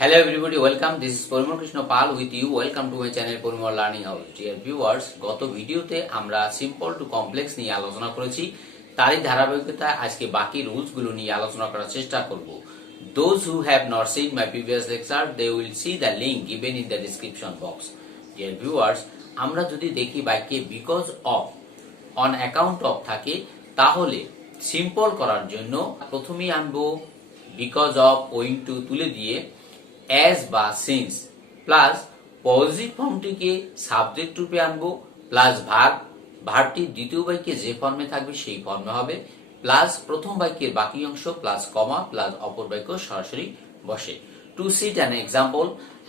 Hello everybody, welcome. This is Parimar Krishna Pal with you. Welcome to my channel Parimar Learning House. Dear viewers, গত ভিডিওতে আমরা simple to complex নিয়ে আলোচনা করেছি। তারই ধারাবাহিকতায় আজকে বাকি রুলস গুলো নিয়ে আলোচনা করার চেষ্টা করব। Those who have not seen my previous lecture, they will see the link given in the description box. Dear viewers, আমরা যদি দেখি বাক্যে because of, on account of থাকে, তাহলে সিম্পল করার জন্য প্রথমেই আনবো because of, owing to তুলে দিয়ে as বা since প্লাস পজিটিভ ফর্মটিকে সাবজেক্ট রূপে আনবো প্লাস ভার্বটি দ্বিতীয় বাক্যে যে ফর্মে থাকবে সেই ফর্মে হবে প্লাস প্রথম বাক্যের বাকি অংশ প্লাস কমা প্লাস অপর বাক্য সরাসরি বসে। টু সিট অ্যান এক্সাম্পল,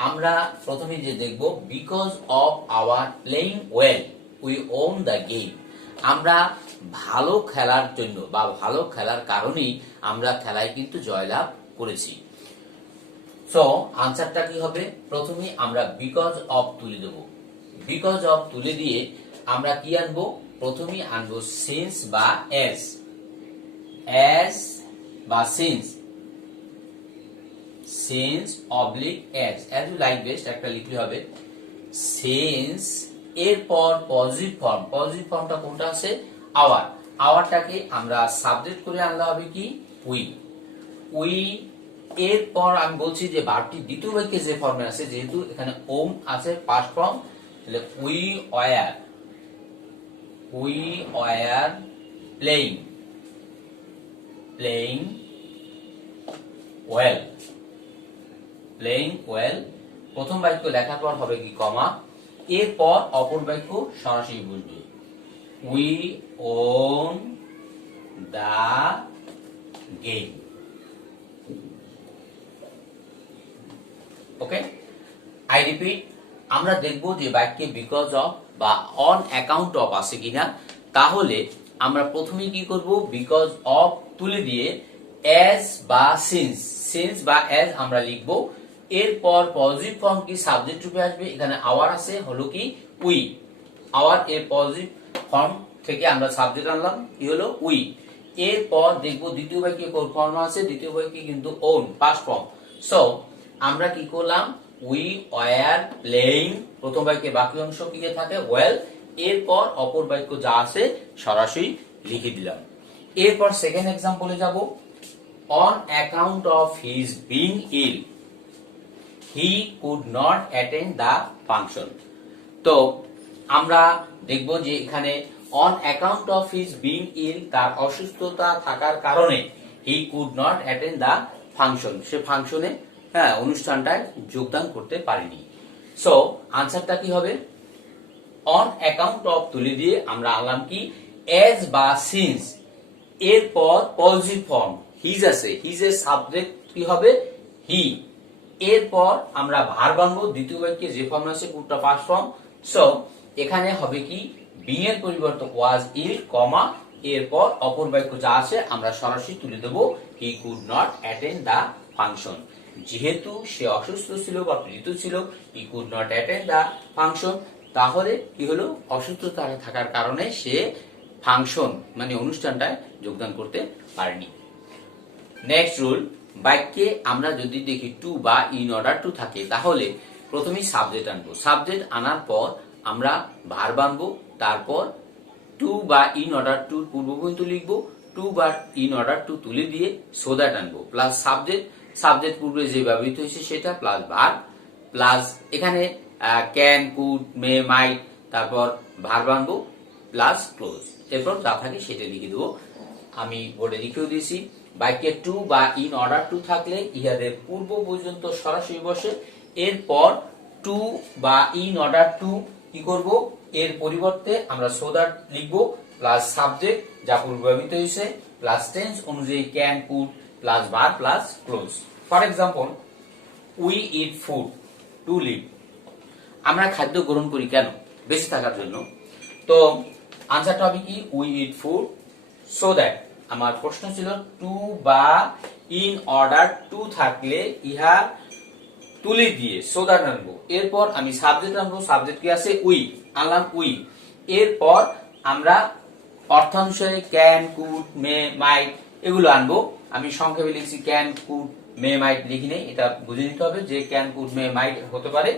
আমরা প্রথমে যে দেখব because of our playing well we won the game. আমরা ভালো খেলার জন্য বা ভালো খেলার কারণেই আমরা খেলায় কিন্তু জয়লাভ করেছি। সো আনসারটা কি হবে? প্রথমে আমরা বিকজ অফ তুলে দেব। বিকজ অফ তুলে দিয়ে আমরা কি আনবো? প্রথমে আনবো সিন্স বা এস বা since oblique S U like best একটা লিখলে হবে। সিন্স এরপর পজিটিভ ফর্মটা কোনটা আছে? আওয়ারটাকে আমরা সাবজেক্ট করে আনলে হবে কি উই। এরপর আমি বলছি যে ভার্বটি দ্বিতীয় বাক্যে যে ফর্মে আছে, যেহেতু এখানে ওম আছে পাস্ট ফর্ম, তাহলে উই ওয়ার প্লেইং ওয়েল। প্রথম বাক্য লেখার পর হবে কি কমা, এরপর অপর বাক্য সরাসরি বসবে we won the game. Okay, I repeat, আমরা দেখব যে বাক্যে বিকজ অফ বা অন অ্যাকাউন্ট অফ আছে কিনা। তাহলে আমরা প্রথমে কি করব? বিকজ অফ তুলে দিয়ে এজ বা সিন্স বা এজ আমরা লিখব। এরপর পজিটিভ ফর্ম কি সাবজেক্ট রূপে আসবে, এখানে আওয়ার আছে হলো কি উই। আওয়ার এর পজিটিভ ফর্ম থেকে আমরা সাবজেক্ট আনলাম কি হলো উই। এরপর দেখব দ্বিতীয় বাক্যে কোন ফর্ম আছে? দ্বিতীয় বাক্যে কিন্তু ওন পাস্ট ফর্ম। সো আমরা কি করলাম? উই ওয়ার প্লেইং, প্রথম বাক্যের বাকি অংশ কি থাকে ওয়েল, এরপর অপর বাক্য যা আছে সরাসরি লিখে দিলাম। এরপর সেকেন্ড এক্সাম্পলে যাব। On account of his being ill he could not attend the function. তো আমরা দেখব যে এখানে on account of his being ill, তার অসুস্থতা থাকার কারণে he could not attend the function, সে ফাংশনে অনুষ্ঠানটায় যোগদান করতে পারেনি। সো আনসারটা কি হবে? অন অ্যাকাউন্ট অফ তুলে দিয়ে আমরা আনলাম কি এজ বা সিন্স, এরপর পজিটিভ ফর্ম হিজ আছে, হিজ এর সাবজেক্ট কি হবে হি। এরপর আমরা ভার্ব আনবো, দ্বিতীয় বাক্যে যে ফর্ম আছে পুরোটা পাস্ট ফর্ম। সো এখানে হবে কি বিং এর পরিবর্তে ওয়াজ ইল কমা, এরপর অপর বাক্য যা আছে আমরা সরাসরি তুলে দেব he could not attend the function. যেহেতু সে অসুস্থ ছিল বা পীড়িত ছিল, he could not attend the function, তাহলে কি হলো? অসুস্থতা থাকার কারণে সে ফাংশন মানে অনুষ্ঠানটায় যোগদান করতে পারেনি। নেক্সট রুল, বাক্যে আমরা যদি দেখি টু বা ইন অর্ডার টু থাকে, তাহলে প্রথমেই সাবজেক্ট আনবো। সাবজেক্ট আনার পর আমরা ভার্ব আনবো, তারপর টু বা ইন অর্ডার টু পূর্বপর্যন্ত লিখবো, টু বা ইন অর্ডার টু তুলে দিয়ে সো দ্যাট আনবো, প্লাস সাবজেক্ট পূর্বে যে ব্যবহৃত হয়েছে সেটা প্লাস ভার্ব, প্লাস এখানে ক্যান কুড মে মাইট, তারপর ভার্ব আনবো প্লাস ক্লোজ, এরপর যা থাকে সেটা লিখে দেবো। আমি বোর্ডে লিখেও দিয়েছি। বাক্যে টু বা ইন অর্ডার টু থাকলে ইহাদের পূর্ব পর্যন্ত সরাসরি বসে, এরপর টু বা ইন অর্ডার টু কি করব? এর পরিবর্তে আমরা সো দ্যাট লিখবো, প্লাস সাবজেক্ট যা পূর্বে ব্যবহৃত হয়েছে, প্লাস টেন্স অনুযায়ী can could plus verb plus clause. For example, we eat food to live. আমরা খাদ্য গ্রহণ করি কেন? বেঁচে থাকার জন্য। তো আনসারটা হবে কি we eat food so that. আমার প্রশ্ন ছিল টু বা ইন অর্ডার টু থাকলে ইহা তুলে দিয়ে সো দ্যাট আনবো, এরপর আমি সাবজেক্ট আনবো, সাবজেক্ট কি আছে উই, আনলাম উই। এরপর আমরা অর্থানুসারে ক্যান কুড মে মাইট এগুলো আনবো। আমি সংক্ষেপে লিখছি ক্যান কুড মে মাইট লিখি নেই, এটা বুঝে নিতে হবে যে ক্যান কুড মে মাইট হতে পারে।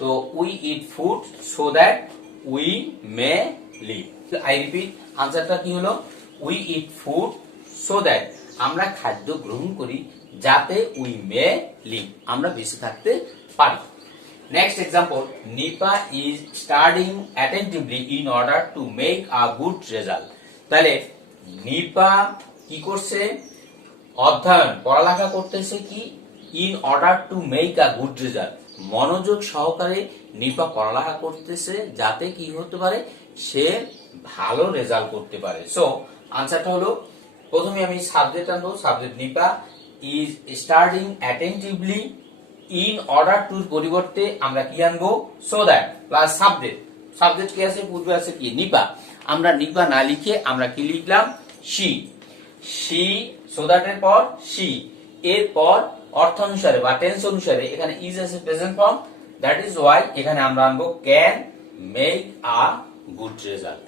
তো we eat food so that we may live. I repeat, আনসারটা কি হলো? We eat food so that, আমরা খাদ্য গ্রহণ করি যাতে উই মে লিভ, আমরা বেঁচে থাকতে পারি। Next example, Nipa is studying attentively in order to make a good result. তাহলে নিপা কি করছে? অধ্যয়ন, পড়ালেখা করতেছে কি? In order to make a good result, মনোযোগ সহকারে নিপা পড়ালেখা করতেছে যাতে কি হতে পারে? সে ভালো রেজাল্ট করতে পারে। সো আনসারটা হলো, প্রথমে আমি সাবজেক্ট আনবো, subject Nipa is studying attentively, in order টুর পরিবর্তে আমরা কি আনবো? So that plus subject, subject কি আছে? পূর্বে আছে কি? নিপা। আমরা নিপা না লিখে আমরা কি লিখলাম? শি। শি, সো দ্যাট এর পর শি, এরপর অর্থ অনুসারে বা টেন্স অনুসারে এখানে ইজ আছে present form, that is Y এখানে আমরা আনবো can make a good result.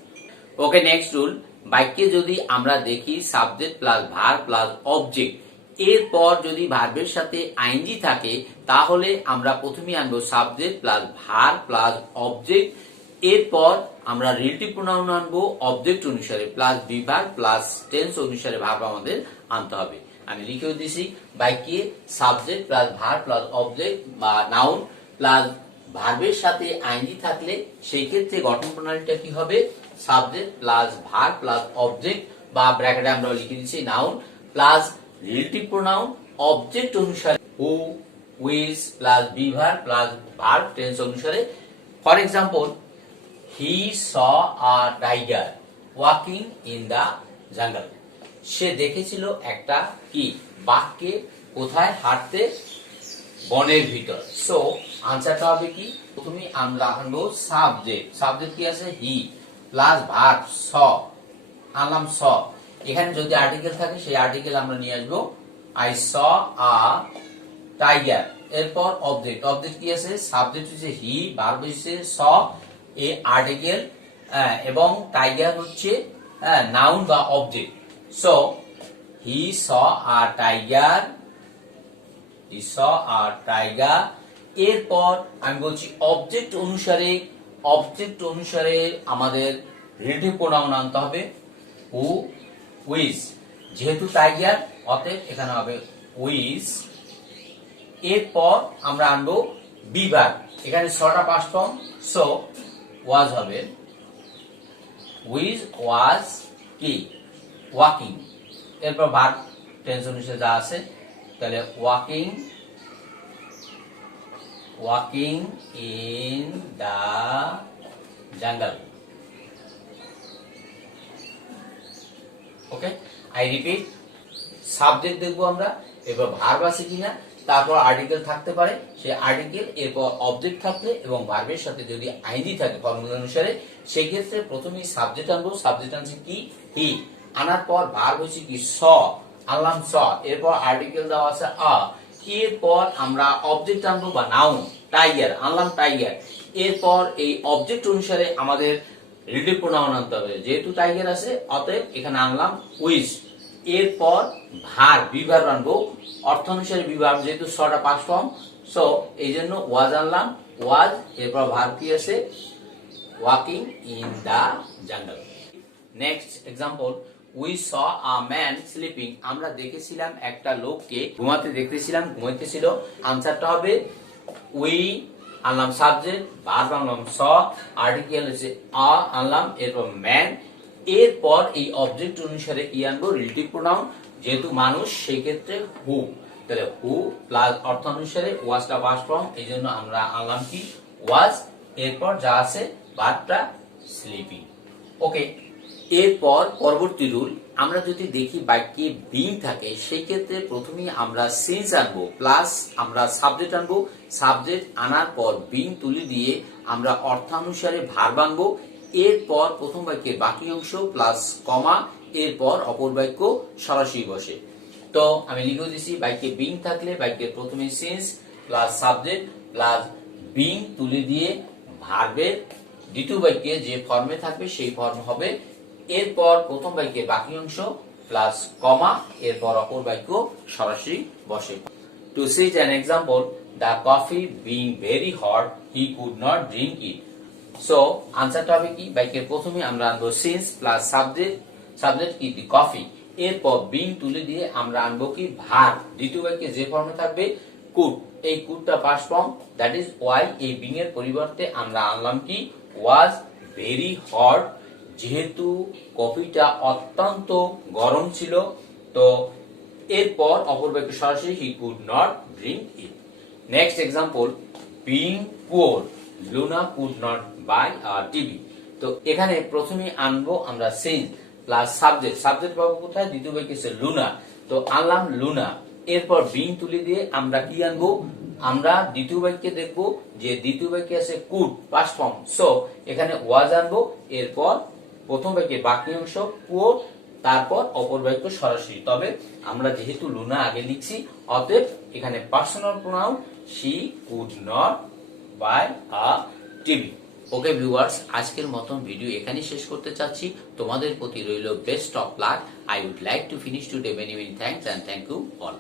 Okay, next rule, বাক্যে যদি আমরা দেখি subject plus verb plus object, এরপর যদি ভার্বের সাথে আইএনজি থাকে তাহলে আমরা প্রথমে আনবো subject plus verb plus object, এরপর আমরা রিলেটিভ প্রোনাউন আনবো অবজেক্ট অনুসারে প্লাস বিভার্ব প্লাস টেন্স অনুসারে ভার্ব আমাদের আনতে হবে। আমি লিখেও দিছি, বাক্যে subject plus verb plus object বা নাউন প্লাস ভার্বের সাথে আইএনজি থাকলে সেই ক্ষেত্রে গঠন প্রণালীটা কি হবে? Subject plus verb plus object বা ব্র্যাকেটে আমরা লিখে দিচ্ছি noun plus relative pronoun object অনুসারে who, which plus be verb plus verb tense অনুসারে। For example, he saw a tiger walking in the jungle, সে দেখেছিল একটা কি বাঘকে কোথায়? হাঁটতে, বনের ভিতর। সো আনসারটা হবে কি? প্রথমে আমরা আনবো সাবজেক্ট, সাবজেক্ট কি আছে? হি প্লাস ভার্ব স, আনলাম স, এখানে যদি আর্টিকেল থাকে সেই আর্টিকেল আমরা নিয়ে আসবো আই স আ টাইগার, এরপর অবজেক্ট, অবজেক্ট কি আছে? সাবজেক্ট হচ্ছে হি, ভার্ব হচ্ছে স, এ আর্টিকেল এবং টাইগার হচ্ছে নাউন বা object. So he saw a tiger, he saw a tiger, এরপর আমি বলছি অবজেক্ট অনুসারে, অবজেক্ট অনুসারে আমাদের রিলেটিভ প্রোনাউন আনতে হবে হু, হুইচ, যেহেতু টাইগার অতএব এখানে হবে হুইচ, এরপর আমরা আনবো বিভার্ব, এখানে ছটা পাস্ট ফর্ম, সো ওয়াজ হবে হুইচ ওয়াজ কি? ওয়াকিং, এরপর ভার্ব টেন্স অনুসারে যা আছে, তাহলে ওয়াকিং, ওয়াকিং ইন দা জঙ্গল। ওকে, আই রিপিট, সাবজেক্ট দেখবো আমরা, এরপর ভার্ব আছে কিনা, তারপর আর্টিকেল থাকতে পারে, সেই আর্টিকেল এরপর অবজেক্ট থাকলে এবং ভার্বের সাথে যদি আইএনজি থাকে ফর্মুলা অনুসারে, সেই ক্ষেত্রে প্রথমেই সাবজেক্ট আনবো, সাবজেক্ট আনছে কি? হি, আনার পর ভার্ব হচ্ছে কি? স, আনলাম স, এরপর আর্টিকেল দেওয়া আছে আ, এরপর আমরা অবজেক্ট আনবো বা নাউন টাইগার, আনলাম টাইগার, এরপর এই অবজেক্ট অনুসারে আমাদের রিলেটিভ প্রোনাউন আনতে হবে, যেহেতু টাইগার আছে অতএব এখানে আনলাম হুইচ, এরপর ভার্ব বিভার্ব আনবো, অর্থ অনুসারে বিভার্ব, যেহেতু ছটা পাস্ট ফর্ম, সো এই জন্য ওয়াজ আনলাম, ওয়াজ, এরপর ভার্ব কি আছে? ওয়াকিং ইন দা জঙ্গল। Next example, we saw a man sleeping, আমরা দেখেছিলাম একটা লোককে ঘুমাতে দেখতেছিলাম, ঘুমাইতেছিল। আনসারটা হবে উই, আনলাম সাবজেক্ট, ভার্ব আনলাম স, আর্টিকেল হচ্ছে আ আনলাম, এরপর ম্যান, এরপর এই অবজেক্ট অনুসারে কি আনবো? রিলেটিভ প্রোনাউন, যেহেতু মানুষ সেই ক্ষেত্রে হু, তাহলে হু প্লাস অর্থ অনুসারে ওয়াজটা পাস্ট ফর্ম, এই জন্য আমরা আনলাম কি? ওয়াজ, এরপর যা আছে ভার্বটা স্লিপিং। ওকে, এরপর পরবর্তী রুল, আমরা যদি দেখি বাক্যে বিং থাকে সেই ক্ষেত্রে প্রথমেই আমরা সিন্স আনবো প্লাস আমরা সাবজেক্ট আনবো, সাবজেক্ট আনার পর বিং তুলে দিয়ে আমরা অর্থানুসারে ভার্ব আনবো, এরপর প্রথম বাক্যের বাকি অংশ প্লাস কমা, এরপর অপর বাক্য সরাসরি বসে। তো আমি লিখে দিচ্ছি, বাক্যে বিং থাকলে বাক্যের প্রথমে since plus subject plus being তুলে দিয়ে ভার্বের দ্বিতীয় বাক্যে যে ফর্মে থাকবে সেই ফর্ম হবে, এরপর প্রথম বাক্যের বাকি অংশ প্লাস কমা, এরপর অপর বাক্য সরাসরি বসে। To cite an example, the coffee being very hot, he could not drink it. So আনসারটা হবে কি, বাক্যের প্রথমে আমরা আনবো since প্লাস সাবজেক্ট কি দি কফি, এরপর বিং তুলে দিয়ে আমরা আনবো কি ভার, দ্বিতীয় বাক্যে যে ফর্মে থাকবে কুড, এই কুডটা past form, that is why এই বিং এর পরিবর্তে আমরা আনলাম কি ওয়াজ ভেরি হট, যেহেতু কফিটা অত্যন্ত গরম ছিল। তো এরপর অপর বাক্য সরাসরি he could not drink it. Next example, being poor Luna could not buy a TV. তো এখানে প্রথমে আনবো আমরা সিন্স প্লাস সাবজেক্ট পাবো কোথায়, দ্বিতীয় বাক্যে লুনা, তো আনলাম লুনা, এরপর বিং তুলে দিয়ে আমরা কি আনবো, আমরা দ্বিতীয় বাক্যে দেখবো যে দ্বিতীয় বাক্যে আছে কুড পাস্ট ফর্ম, সো এখানে ওয়াজ আনবো, এরপর প্রথম বাক্যে বাকি অংশ পুয়ার, তারপর অপর বাক্য সরাসরি। তবে আমরা যেহেতু লুনা আগে লিখছি, অতএব এখানে personal pronoun she could not buy a TV. Okay viewers, আজকের মতন ভিডিও এখানেই শেষ করতে চাচ্ছি। তোমাদের প্রতি রইল best of luck. I would like to finish today many many thanks and thank you all.